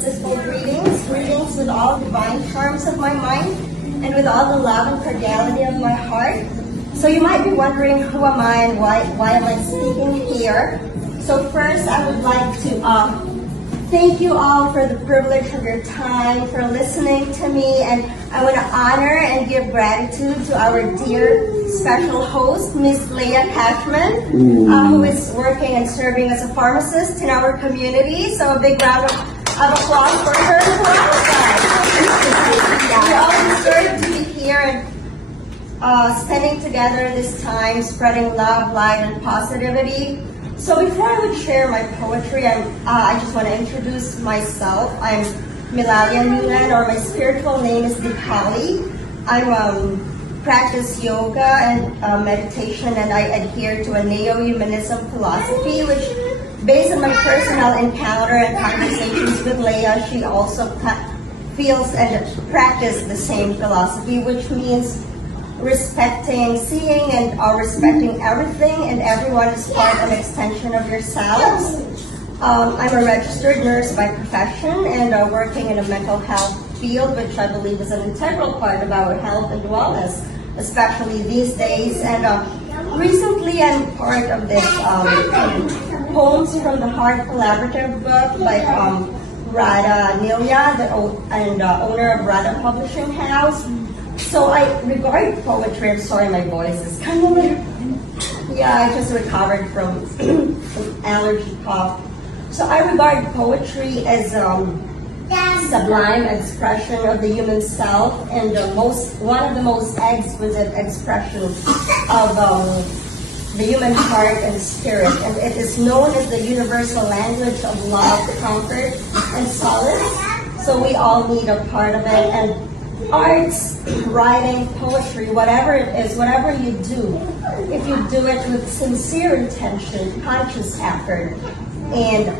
Blissful greetings with all divine charms of my mind and with all the love and cordiality of my heart. So you might be wondering, who am I and why am I speaking here? So first, I would like to thank you all for the privilege of your time, for listening to me, and I want to honor and give gratitude to our dear special host, Miss Leah Cashman, who is working and serving as a pharmacist in our community. So a big round of applause for her as well. We all deserve to be here and spending together this time, spreading love, light, and positivity. So before I would share my poetry, I just want to introduce myself. I'm Milallan Younan, or my spiritual name is Dipali. I practice yoga and meditation, and I adhere to a neo-humanism philosophy, which, based on my personal encounter and conversations with Leah, she also feels and practices the same philosophy, which means respecting, seeing and respecting everything and everyone is part and extension of yourselves. I'm a registered nurse by profession and working in a mental health field, which I believe is an integral part of our health and wellness, especially these days. And recently I'm part of this Poems from the Heart collaborative book by Radhaa Nilia, the owner of Radhaa Publishing House. So I regard poetry, I'm sorry my voice is kind of like, I just recovered from allergy cough. So I regard poetry as sublime expression of the human self and one of the most exquisite expressions of the human heart and spirit. And it is known as the universal language of love, comfort, and solace. So we all need a part of it. And arts, writing, poetry, whatever it is, whatever you do, if you do it with sincere intention, conscious effort, and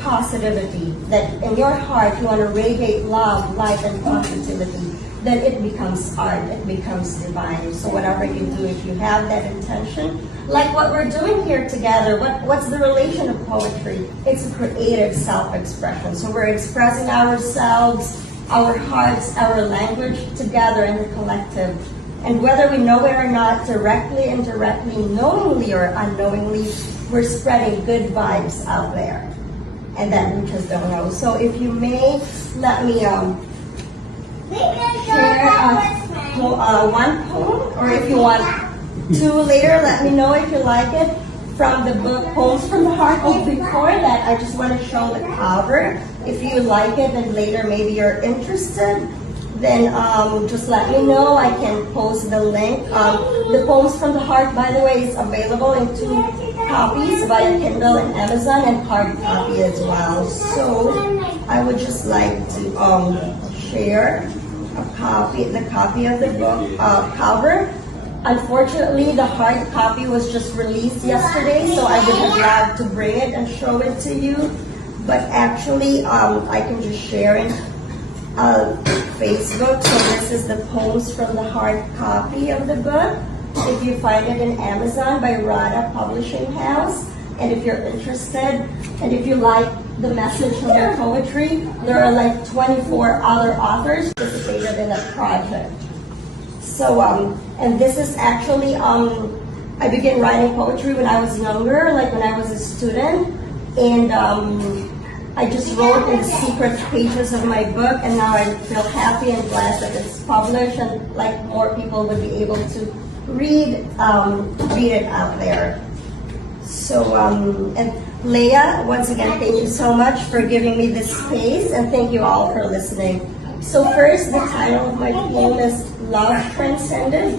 positivity, that in your heart you want to radiate love, light, and positivity, then it becomes art, it becomes divine. So whatever you do, if you have that intention, like what we're doing here together, what's the relation of poetry? It's a creative self-expression. So we're expressing ourselves, our hearts, our language together in the collective. And whether we know it or not, directly, indirectly, knowingly or unknowingly, we're spreading good vibes out there. And that we just don't know. So if you may, let me share one poem, or if you want two later, let me know if you like it, from the book Poems from the Heart. Oh, before that, I just want to show the cover. If you like it and later maybe you're interested, then just let me know. I can post the link. The Poems from the Heart, by the way, is available in 2 copies via Kindle and Amazon, and hard copy as well. So I would just like to share the copy of the book cover. Unfortunately, the hard copy was just released yesterday, so I would have loved to bring it and show it to you. But actually, I can just share it Facebook. So this is the Poems from the Heart copy of the book. If you find it in Amazon by Radhaa Publishing House, and if you're interested, and if you like the message of their poetry, there are like 24 other authors participated in that project. So, and this is actually, I began writing poetry when I was younger, like when I was a student, and I just wrote in the secret pages of my book, and now I feel happy and blessed that it's published, and like more people would be able to read it out there. So, and Leah, once again, thank you so much for giving me this space, and thank you all for listening. So first, the title of my poem is Love Transcended.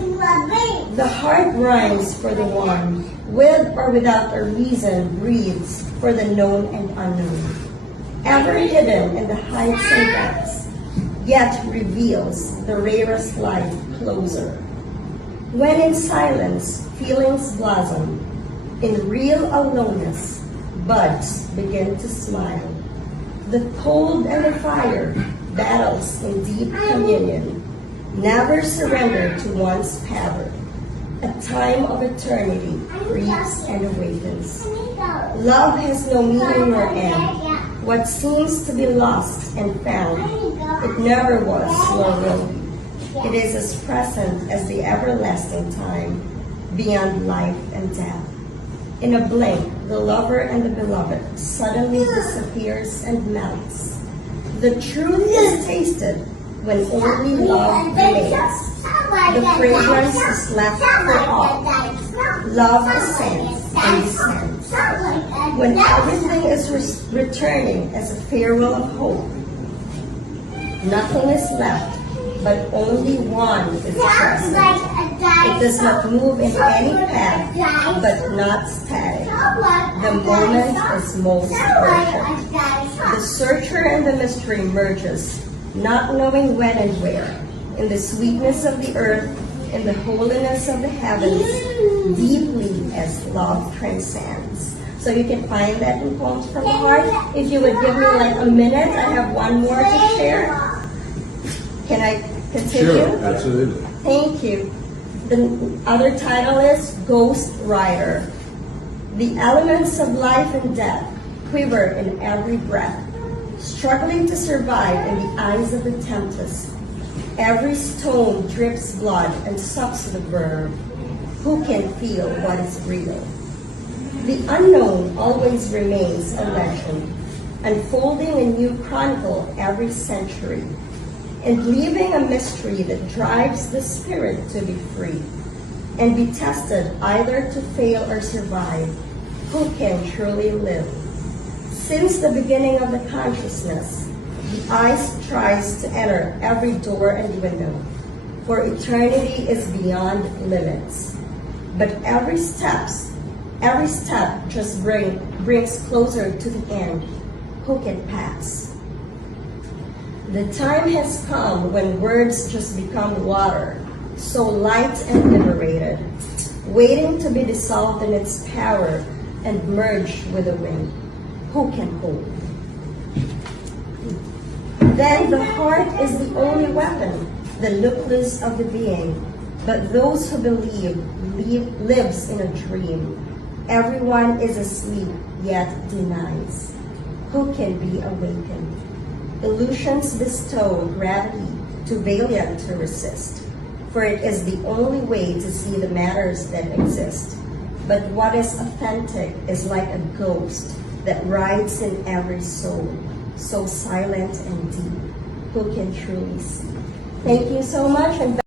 The heart rhymes for the one, with or without a reason, breathes for the known and unknown. Ever hidden in the heights and depths, yet reveals the rarest light closer. When in silence feelings blossom, in real aloneness buds begin to smile. The cold and the fire battles in deep communion, never surrender to one's power. A time of eternity creeps and awakens. Love has no meaning nor end, What seems to be lost and found, it never was nor will be. It is as present as the everlasting time, beyond life and death. In a blink, the lover and the beloved suddenly disappears and melts. The truth is tasted when only love remains. The fragrance is left for all. Love ascends and descends. When everything is returning as a farewell of hope, nothing is left, but only one is present. It does not move in any path, but not static. The moment is most urgent. The searcher and the mystery merges, not knowing when and where. In the sweetness of the earth, in the holiness of the heavens, deeply as love transcends. So you can find that in Poems from the Heart. If you would give me like a minute, I have one more to share. Can I continue? Sure, absolutely. Thank you. The other title is Ghost Rider. The elements of life and death quiver in every breath, struggling to survive in the eyes of the tempest. Every stone drips blood and sucks the verb. Who can feel what is real? The unknown always remains a legend, unfolding a new chronicle every century, and leaving a mystery that drives the spirit to be free and be tested either to fail or survive. Who can truly live? Since the beginning of the consciousness, the eyes tries to enter every door and window, for eternity is beyond limits. But every step just brings closer to the end. Who can pass? The time has come when words just become water, so light and liberated, waiting to be dissolved in its power and merge with the wind. Who can hold? Then the heart is the only weapon, the nucleus of the being. But those who believe lives in a dream. Everyone is asleep, yet denies. Who can be awakened? Illusions bestow gravity, too valiant to resist. For it is the only way to see the matters that exist. But what is authentic is like a ghost that rides in every soul, so silent and deep. Who can truly see? Thank you so much. And